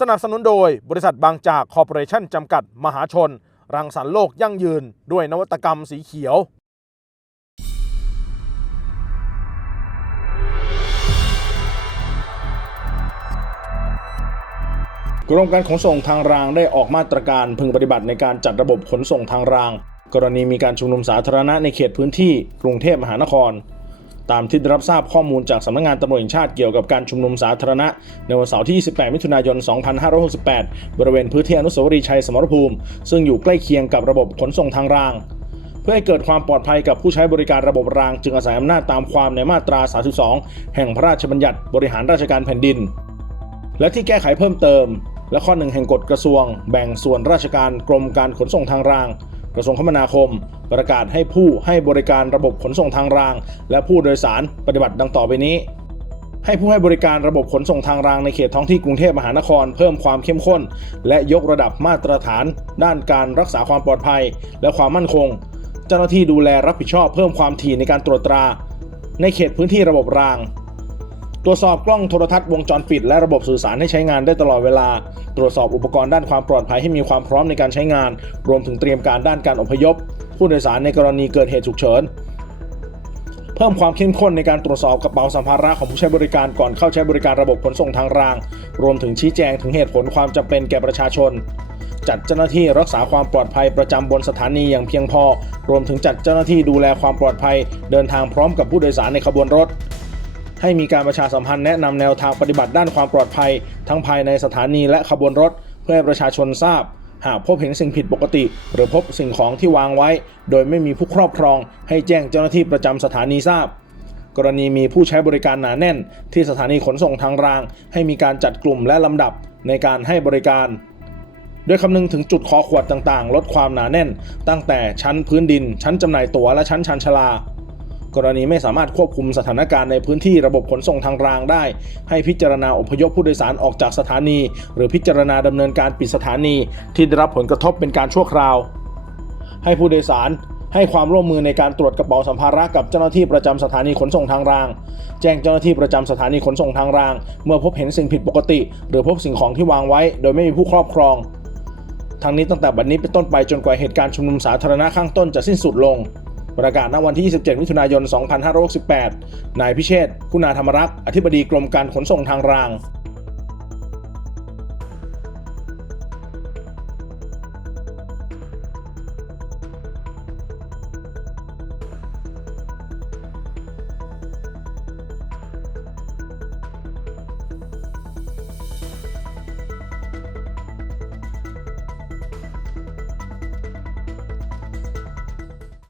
สนับสนุนโดยบริษัทบางจากคอร์ปอเรชั่นจำกัดมหาชน รังสรรค์โลกยั่งยืน ด้วยนวัตกรรมสีเขียว กรมการขนส่งทางรางได้ออกมาตรการพึงปฏิบัติในการจัดระบบขนส่งทางราง กรณีมีการชุมนุมสาธารณะในเขตพื้นที่กรุงเทพมหานคร ตามที่ได้รับทราบข้อมูลจากสำนักงานตำรวจแห่งชาติเกี่ยวกับการชุมนุมสาธารณะ ในวันเสาร์ที่ 28 มิถุนายน 2568 บริเวณพื้นที่อนุสาวรีย์ชัยสมรภูมิ ซึ่งอยู่ใกล้เคียงกับระบบขนส่งทางราง เพื่อให้เกิดความปลอดภัยกับผู้ใช้บริการระบบราง จึงอาศัยอำนาจตามความในมาตรา 32 แห่งพระราชบัญญัติบริหารราชการแผ่นดิน และที่แก้ไขเพิ่มเติม และข้อหนึ่งแห่งกฎกระทรวง แบ่งส่วนราชการกรมการขนส่งทางราง กระทรวงคมนาคม ประกาศให้ผู้ให้บริการระบบขนส่งทางราง และผู้โดยสารปฏิบัติดังต่อไปนี้ ให้ผู้ให้บริการระบบขนส่งทางรางในเขตท้องที่กรุงเทพมหานคร เพิ่มความเข้มข้น และยกระดับมาตรฐาน ด้านการรักษาความปลอดภัย และความมั่นคง เจ้าหน้าที่ดูแลรับผิดชอบเพิ่มความถี่ในการตรวจตรา ในเขตพื้นที่ระบบราง ตรวจสอบกล้องโทรทัศน์วงจรปิด และระบบสื่อสารให้ใช้งานได้ตลอดเวลา ตรวจสอบอุปกรณ์ด้านความปลอดภัยให้มีความพร้อมในการใช้งาน รวมถึงเตรียมการด้านการอพยพ ผู้โดยสารในกรณีเกิดเหตุฉุกเฉิน เพิ่มความเข้มข้นในการตรวจสอบกระเป๋าสัมภาระของผู้ใช้บริการก่อนเข้าใช้บริการระบบขนส่งทางราง รวมถึงชี้แจงถึงเหตุผลความจำเป็นแก่ประชาชน จัดเจ้าหน้าที่รักษาความปลอดภัยประจำบนสถานีอย่างเพียงพอ รวมถึงจัดเจ้าหน้าที่ดูแลความปลอดภัย เดินทางพร้อมกับผู้โดยสารในขบวนรถ ให้มีการประชาสัมพันธ์แนะนำแนวทางปฏิบัติด้านความปลอดภัย ทั้งภายในสถานีและขบวนรถ เพื่อให้ประชาชนทราบ หากพบเห็นสิ่งผิดปกติ หรือพบสิ่งของที่วางไว้ โดยไม่มีผู้ครอบครอง ให้แจ้งเจ้าหน้าที่ประจำสถานีทราบ กรณีมีผู้ใช้บริการหนาแน่น ที่สถานีขนส่งทางราง ให้มีการจัดกลุ่มและลำดับในการให้บริการโดยคำนึงถึงจุดคอขวดต่างๆ ลดความหนาแน่น ตั้งแต่ชั้นพื้นดิน ชั้นจำหน่ายตั๋วและชั้นชานชลา กรณีไม่สามารถควบคุมสถานการณ์ในพื้นที่ระบบขนส่งทางรางได้ ให้พิจารณาอพยพผู้โดยสารออกจากสถานี หรือพิจารณาดำเนินการปิดสถานี ที่ได้รับผลกระทบเป็นการชั่วคราว ให้ผู้โดยสารให้ความร่วมมือในการตรวจกระเป๋าสัมภาระกับเจ้าหน้าที่ประจำสถานีขนส่งทางราง แจ้งเจ้าหน้าที่ประจำสถานีขนส่งทางราง เมื่อพบเห็นสิ่งผิดปกติ หรือพบสิ่งของที่วางไว้ โดยไม่มีผู้ครอบครองทั้งนี้ตั้งแต่บัดนี้เป็นต้นไปจนกว่าเหตุการณ์ชุมนุมสาธารณะข้างต้นจะสิ้นสุดลง ประกาศณวันที่ 27 มิถุนายน 2568 นายพิเชษคุณาธรรมรักษ์ อธิบดีกรมการขนส่งทางราง